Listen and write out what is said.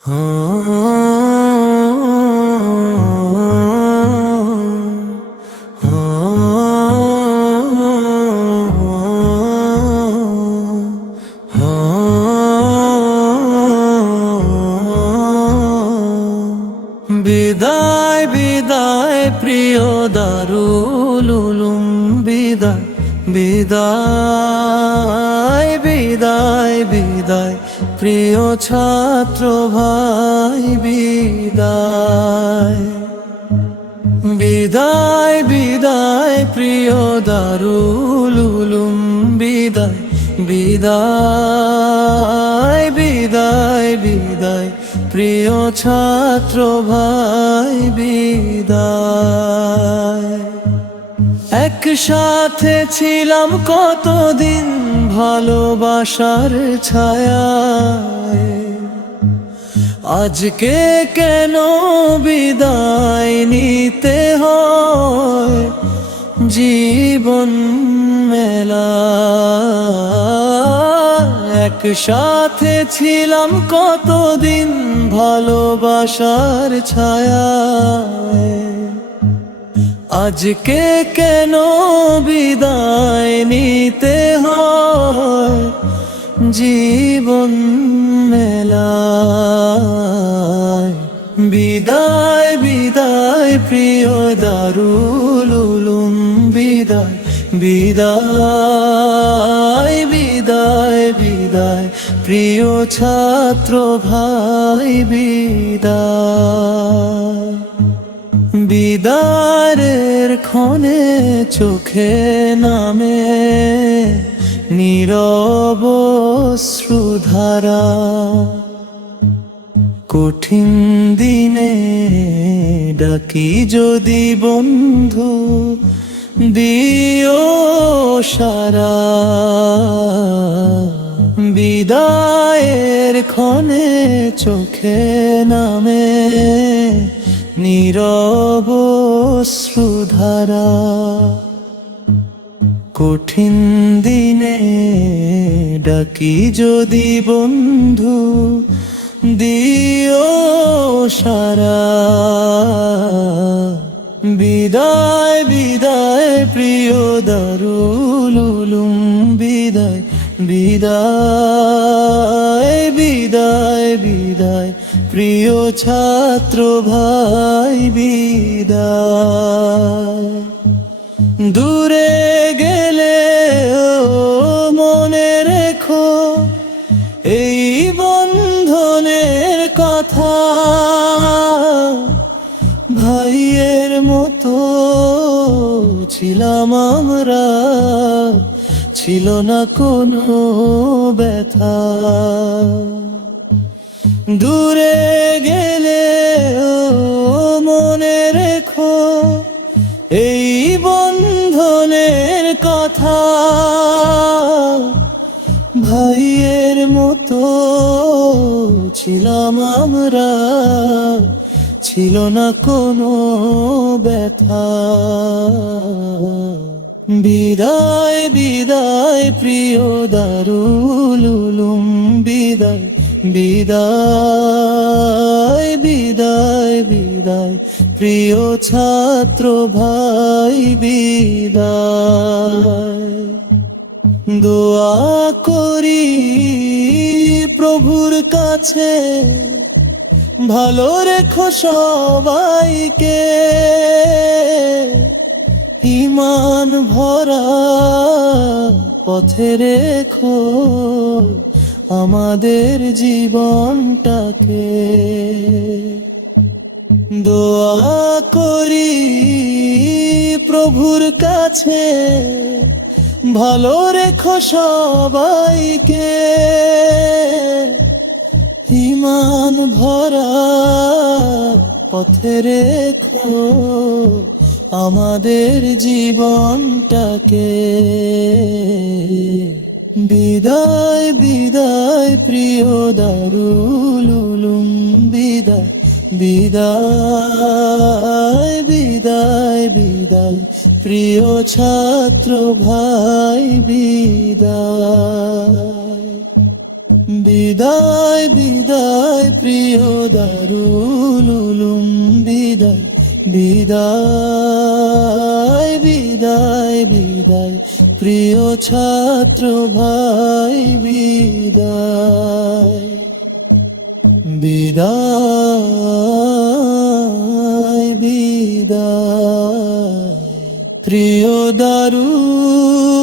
বিদায় বিদায় প্রিয় দারুল উলুম, বিদায় বিদায় বিদায় বিদায় প্রিয় ছাত্র ভাই, বিদায় বিদায় বিদায় প্রিয় দারুল উলুম, বিদায় বিদায় বিদায় বিদায় প্রিয় ছাত্র ভাই, বিদায়। একসাথে ছিলাম কতদিন ভালোবাসার ছায়ায়, আজকে কেন বিদায় নিতে হয় জীবন মেলা। একসাথে ছিলাম কতদিন ভালোবাসার ছায়ায়, আজকে কেন বিদায় নিতে হয় জীবন মেলায়। বিদায় বিদায় প্রিয় দারুল উলুম, বিদায় বিদায় বিদায় বিদায় প্রিয় ছাত্র ভাই, বিদায়। বিদায়ের ক্ষণে চোখে নামে নীরব অশ্রুধারা, কঠিন দিনে ডাকি যদি বন্ধু দিও সারা। বিদায়ের ক্ষণে চোখে নামে নীরব অশ্রুধারা, কঠিন দিনে ডাকি যদি বন্ধু দিও সারা। বিদায় বিদায় প্রিয় দারুল উলুম, বিদায় বিদায় বিদায় বিদায় প্রিয় ছাত্র ভাই, বিদায়। দূরে গেলে মনে রেখো এই বন্ধনের কথা, ভাইয়ের মতো ছিলাম আমরা, ছিল না কোনো ব্যথা। দূরে গেলে মনে রেখো এই বন্ধনের কথা, ভাইয়ের মতো ছিলাম আমরা, ছিল না কোনো ব্যথা। বিদায় বিদায় প্রিয় দারুল উলুম, বিদায় বিদায় বিদায় বিদায় প্রিয় ছাত্র ভাই, বিদায়। দোয়া করি প্রভুর কাছে ভালো রেখো সবাইকে, ঈমান ভরা পথে রেখো আমাদের জীবনটাকে। দোয়া করি প্রভুর কাছে ভালো রেখো সবাইকে, ঈমান ভরা পথে রেখো আমাদের জীবনটাকে। বিদায় বিদায় প্রিয় দারুল উলুম, বিদায় বিদায় বিদায় বিদায় প্রিয় ছাত্র ভাই, বিদায়। বিদায় বিদায় প্রিয় দারুল উলুম বিদায় বিদায় বিদায় বিদায় প্রিয় ছাত্র ভাই বিদায় বিদায় বিদায় প্রিয় দারুল